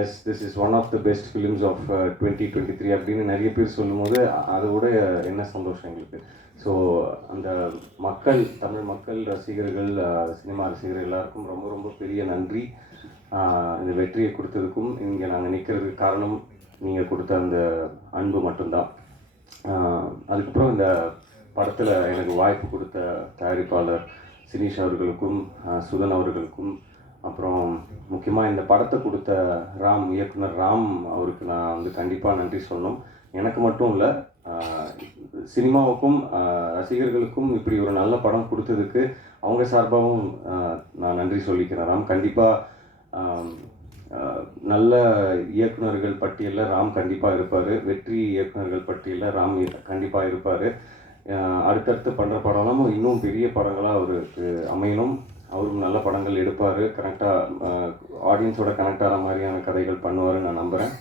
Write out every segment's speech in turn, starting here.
Yes this is one of the best films of twenty twenty three அப்படின்னு நிறைய பேர் சொல்லும்போது அதோட என்ன சந்தோஷம் எங்களுக்கு. ஸோ அந்த மக்கள் தமிழ் மக்கள் ரசிகர்கள் சினிமா ரசிகர்கள் எல்லாருக்கும் ரொம்ப ரொம்ப பெரிய நன்றி. இந்த வெற்றியை கொடுத்ததுக்கும் இங்கே நாங்கள் நிற்கிறதுக்கு காரணம் நீங்கள் கொடுத்த அந்த அன்பு மட்டும்தான். அதுக்கப்புறம் இந்த படத்தில் எனக்கு வாய்ப்பு கொடுத்த தயாரிப்பாளர் சினீஷ் அவர்களுக்கும் சுதன் அவர்களுக்கும் அப்புறம் முக்கியமாக இந்த படத்தை கொடுத்த ராம் இயக்குனர் ராம் அவருக்கு நான் வந்து கண்டிப்பாக நன்றி சொல்லணும். எனக்கு மட்டும் இல்லை சினிமாவுக்கும் ரசிகர்களுக்கும் இப்படி ஒரு நல்ல படம் கொடுத்ததுக்கு அவங்க சார்பாகவும் நான் நன்றி சொல்லிக்கிறேன் ராம். கண்டிப்பாக நல்ல இயக்குனர்கள் பட்டியலில் ராம் கண்டிப்பாக இருப்பார். வெற்றி இயக்குனர்கள் பட்டியலில் ராம் கண்டிப்பாக இருப்பார். அடுத்தடுத்து பண்ணுற படம்லாம் இன்னும் பெரிய படங்களாக அவருக்கு அமையணும். அவரும் நல்ல படங்கள் எடுப்பார். கரெக்டாக ஆடியன்ஸோட கனெக்ட் ஆகிற மாதிரியான கதைகள் பண்ணுவார் நான் நம்புகிறேன்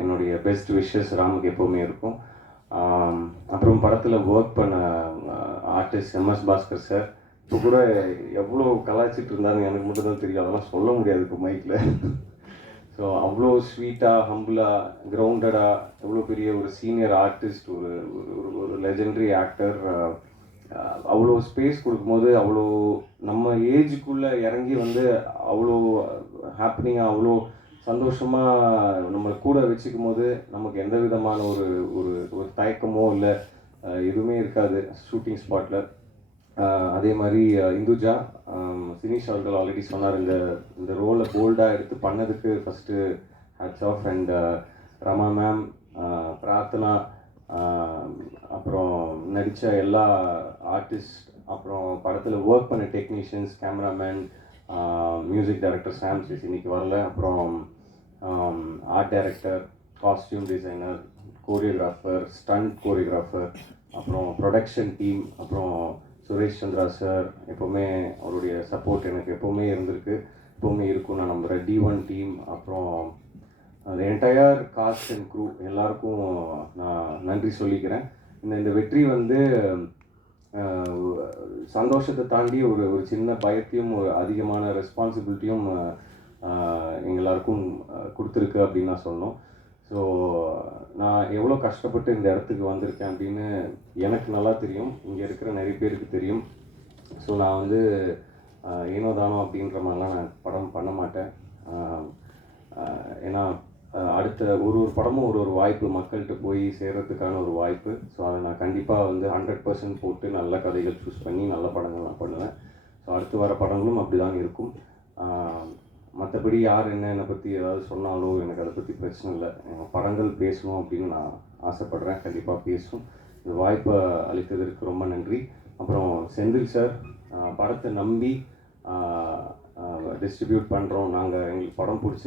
என்னுடைய பெஸ்ட் விஷஸ் ராமுக்கு எப்போவுமே இருக்கும். அப்புறம் படத்தில் ஒர்க் பண்ண ஆர்டிஸ்ட் எம்எஸ் பாஸ்கர் சார் இப்போ கூட எவ்வளோ கலாய்ச்சிட்டு இருந்தாங்க எனக்கு மட்டும் தான் தெரியும். அதெல்லாம் சொல்ல முடியாது இப்போ மைக்கில் ஸோ அவ்வளோ ஸ்வீட்டாக ஹம்புளாக கிரவுண்டடாக எவ்வளோ பெரிய ஒரு சீனியர் ஆர்டிஸ்ட் ஒரு ஒரு- ஒரு ஒரு லெஜெண்டரி ஆக்டர் அவ்வளோ ஸ்பேஸ் கொடுக்கும்போது அவ்வளோ நம்ம ஏஜுக்குள்ளே இறங்கி வந்து அவ்வளோ ஹாப்பினிங்காக அவ்வளோ சந்தோஷமாக நம்மளை கூட வச்சுக்கும் போது நமக்கு எந்த விதமான ஒரு ஒரு ஒரு தயக்கமோ இல்லை எதுவுமே இருக்காது ஷூட்டிங் ஸ்பாட்டில் அதே மாதிரி இந்துஜா சினிஷ் அவர்கள் ஆல்ரெடி சொன்னார். இந்த இந்த ரோலை போல்டாக எடுத்து பண்ணதுக்கு first hats off and Rama ma'am Prarthana அப்புறம் நடித்த எல்லா ஆர்டிஸ்ட் அப்புறம் படத்தில் ஒர்க் பண்ண technicians cameraman music director Sam CS இன்னைக்கு வரல. அப்புறம் art director costume designer choreographer stunt choreographer அப்புறம் ப்ரொடக்ஷன் டீம் அப்புறம் சுரேஷ் சந்திரா சார் எப்போவுமே அவருடைய சப்போர்ட் எனக்கு எப்போவுமே இருந்திருக்கு. எப்போவுமே இருக்கும் நான் நம்புகிறேன் டி ஒன் டீம் அப்புறம் அந்த என்டையர் காஸ்ட் அண்ட் க்ரூ எல்லாருக்கும் நான் நன்றி சொல்லிக்கிறேன். இந்த இந்த வெற்றி வந்து சந்தோஷத்தை தாண்டி ஒரு ஒரு சின்ன பயத்தையும் ஒரு அதிகமான ரெஸ்பான்சிபிலிட்டியும் எங்களாருக்கும் கொடுத்துருக்கு அப்படின்னு நான் சொல்லணும். ஸோ நான் எவ்வளோ கஷ்டப்பட்டு இந்த இடத்துக்கு வந்திருக்கேன் அப்படின்னு எனக்கு நல்லா தெரியும். இங்கே இருக்கிற நிறைய பேருக்கு தெரியும். ஸோ நான் வந்து ஏனோதானோ ஏனோ தானோ அப்படின்ற மாதிரிலாம் நான் படம் பண்ண மாட்டேன். ஏன்னா அடுத்த ஒரு ஒரு படமும் ஒரு ஒரு வாய்ப்பு மக்கள்கிட்ட போய் சேர்கிறதுக்கான ஒரு வாய்ப்பு. ஸோ அதை நான் கண்டிப்பாக வந்து ஹண்ட்ரட் பர்சன்ட் போட்டு நல்ல கதைகள் சூஸ் பண்ணி நல்ல படங்கள் நான் பண்ணுவேன். ஸோ அடுத்து வர படங்களும் அப்படி தான் இருக்கும் மற்றபடி யார் என்ன என்னை பற்றி ஏதாவது சொன்னாலோ எனக்கு அதை பற்றி பிரச்சனை இல்லை. எங்கள் படங்கள் பேசணும் அப்படின்னு நான் ஆசைப்படுறேன். கண்டிப்பாக பேசும் இந்த வாய்ப்பை அளித்ததற்கு ரொம்ப நன்றி. அப்புறம் செந்தில் சார் படத்தை நம்பி டிஸ்ட்ரிபியூட் பண்ணுறோம் நாங்கள் எங்களுக்கு படம் பிடிச்சி